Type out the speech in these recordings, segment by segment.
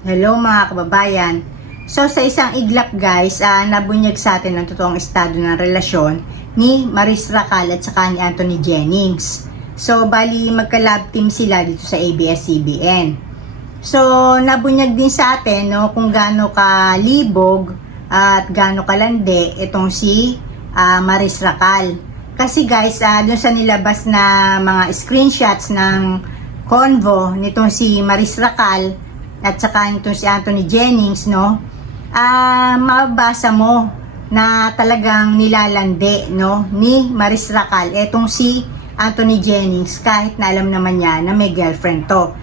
Hello mga kababayan. So sa isang iglap guys, nabunyag sa atin ang totoong estado ng relasyon ni Maris Racal at saka ni Anthony Jennings. So bali magka-love team sila dito sa ABS-CBN. So nabunyag din sa atin no, kung gaano kalibog at gaano kalandi itong si Maris Racal. Kasi guys, dun sa nilabas na mga screenshots ng convo nitong si Maris Racal at saka itong si Anthony Jennings, no, mababasa mo na talagang nilalandi, no, ni Maris Racal etong si Anthony Jennings, kahit na alam naman niya na may girlfriend to,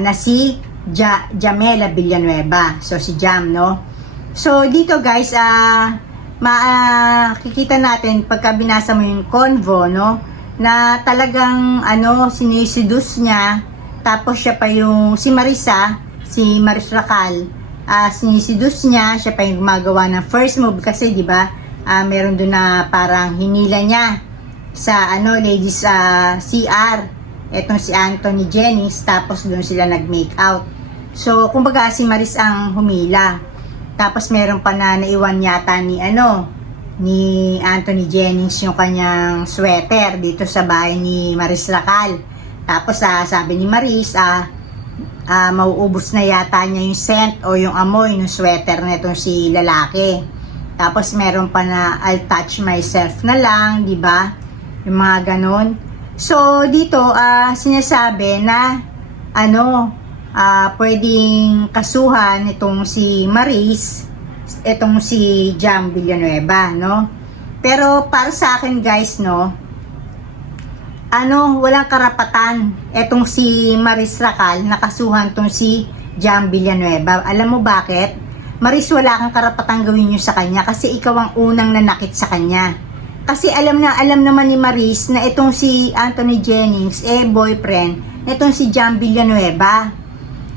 na si Jamela Villanueva, so si Jam, no. So dito guys, makikita natin pagka binasa mo yung convo, no, na talagang sinisidus niya, tapos siya pa yung si Maris Racal, sinisidus niya, siya pa yung gumagawa ng first move kasi 'di ba? Meron doon na parang hinila niya sa ladies CR etong si Anthony Jennings, tapos doon sila nag-make out. So kumbaga si Maris ang humila. Tapos meron pa na naiwan yata ni Anthony Jennings yung kanyang sweater dito sa bahay ni Maris Racal. Tapos sabi ni Maris, mauubos na yata niya yung scent o yung amoy ng sweater na itong si lalaki. Tapos meron pa na I'll touch myself na lang, di ba? Yung mga ganon. So dito sinasabi na pwedeng kasuhan itong si Maris, itong si Jam Villanueva, no? Pero para sa akin guys, no, walang karapatan etong si Maris Racal na kasuhan tong si Jam Villanueva. Alam mo bakit? Maris, wala kang karapatang gawin yun sa kanya kasi ikaw ang unang nanakit sa kanya. Kasi alam naman ni Maris na itong si Anthony Jennings boyfriend itong si Jam Villanueva.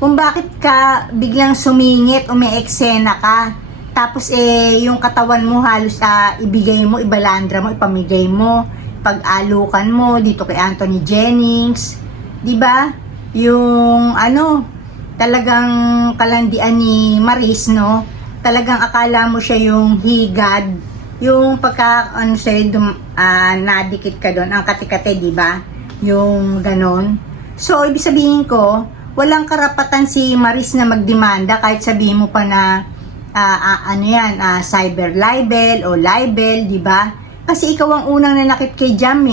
Kung bakit ka biglang sumingit o may eksena ka, tapos yung katawan mo halos ibigay mo, ibalandra mo, ipamigay mo, pag-alukan mo dito kay Anthony Jennings, 'di ba? Yung talagang kalandian ni Maris, no? Talagang akala mo siya yung higad, yung pagka nadikit ka doon, ang kati-kati, 'di ba? Yung ganon. So ibig sabihin ko, walang karapatan si Maris na magdemanda kahit sabihin mo pa na cyber libel o libel, 'di ba? Kasi ikaw ang unang nanakit kay Jam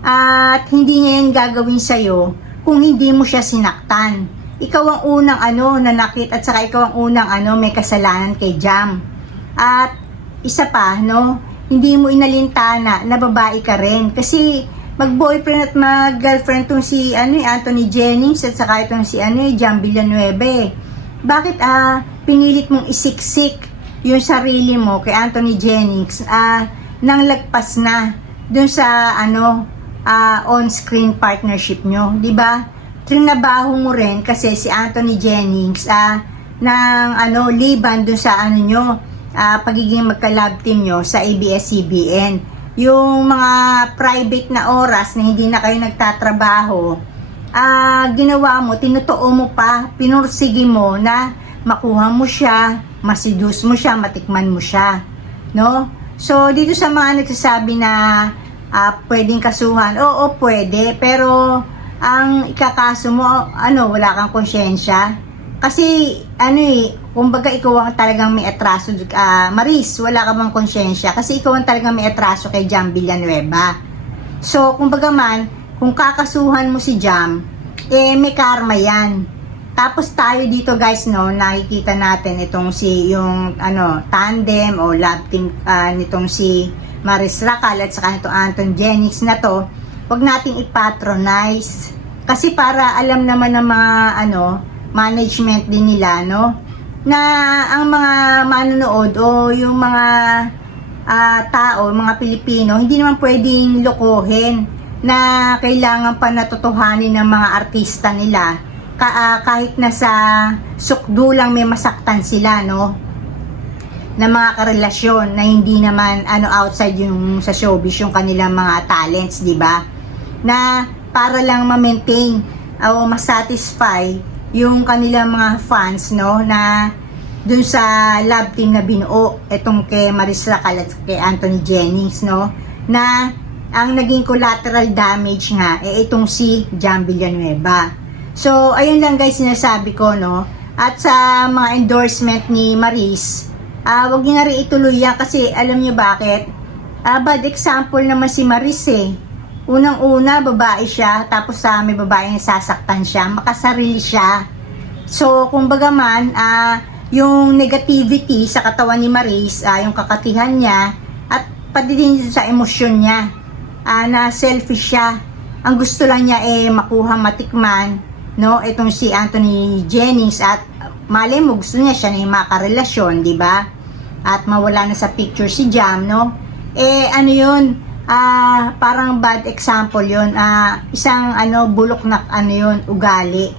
at hindi niya yan gagawin sa'yo kung hindi mo siya sinaktan. Ikaw ang unang nanakit at saka ikaw ang unang may kasalanan kay Jam. At isa pa, no, hindi mo inalintana na babae ka rin kasi mag-boyfriend at mag-girlfriend tong si Anthony Jennings at saka itong si Jam Villanueva. Bakit pinilit mong isiksik yung sarili mo kay Anthony Jennings nang lagpas na dun sa on-screen partnership nyo, di ba? Trinabaho mo rin kasi si Anthony Jennings ng liban dun sa pagiging magka-love team nyo sa ABS-CBN. Yung mga private na oras na hindi na kayo nagtatrabaho, ginawa mo, tinutuo mo pa, pinursigi mo na makuha mo siya, masidus mo siya, matikman mo siya, no? So, dito sa mga nagsasabi na pwedeng kasuhan, oo, pwede, pero ang ikakaso mo, wala kang konsyensya. Kasi, kumbaga ikaw ang talagang may atraso, Maris, wala ka bang konsyensya? Kasi ikaw ang talagang may atraso kay Jam Villanueva. So, kumbaga man, kung kakasuhan mo si Jam, may karma yan. Tapos tayo dito guys, no, nakikita natin itong yung tandem o love team nitong si Maris Racal at saka nitong Anthony Jennings na to, wag nating ipatronize kasi para alam naman ng mga management din nila, no, na ang mga manonood o yung mga tao, mga Pilipino, hindi naman pwedeng lokohin na kailangan pa natutuhanin ng mga artista nila kahit na sa sukdo lang may masaktan sila, no, na mga karelasyon na hindi naman outside yung sa showbiz yung kanilang mga talents, di ba? Na para lang ma-maintain o ma-satisfy yung kanilang mga fans, no, na dun sa love team na binuo, etong kay Maris Racal at kay Anthony Jennings, no, na ang naging collateral damage nga, itong si Jam Villanueva. So, ayun lang guys, sinasabi ko, no, at sa mga endorsement ni Maris, wag niyo na rin ituloy yan kasi alam niyo bakit? Bad example naman si Maris eh. Unang-una, babae siya, tapos may babaeng sasaktan siya, makasarili siya. So, kumbaga man, yung negativity sa katawan ni Maris, yung kakatihan niya, at pati din sa emosyon niya, na selfish siya. Ang gusto lang niya makuha, matikman, no, itong si Anthony Jennings, at malay mo, gusto niya siya na yung makarelasyon, di ba? At mawala na sa picture si Jam, no? Ano yun? Parang bad example yun, isang bulok na yun, ugali.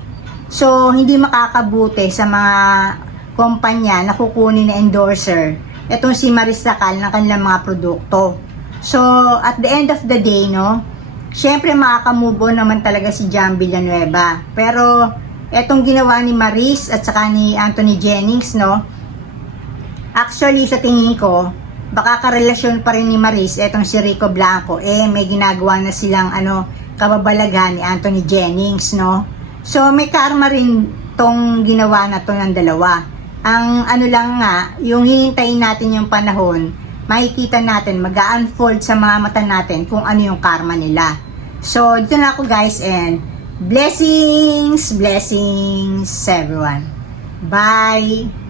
So hindi makakabuti sa mga kumpanya na kukunin na endorser etong si Maris Racal ng kanilang mga produkto. So at the end of the day, no, syempre makaka-move on naman talaga si Jam Villanueva, pero etong ginawa ni Maris at saka ni Anthony Jennings, no, actually sa tingin ko baka karelasyon pa rin ni Maris etong si Rico Blanco, may ginagawa na silang kababalagan ni Anthony Jennings, no. So may karma rin tong ginawa na to ng dalawa. Ang lang nga, yung hihintayin natin yung panahon, makikita natin, mag-unfold sa mga mata natin kung ano yung karma nila. So dito na ako guys, and blessings everyone. Bye.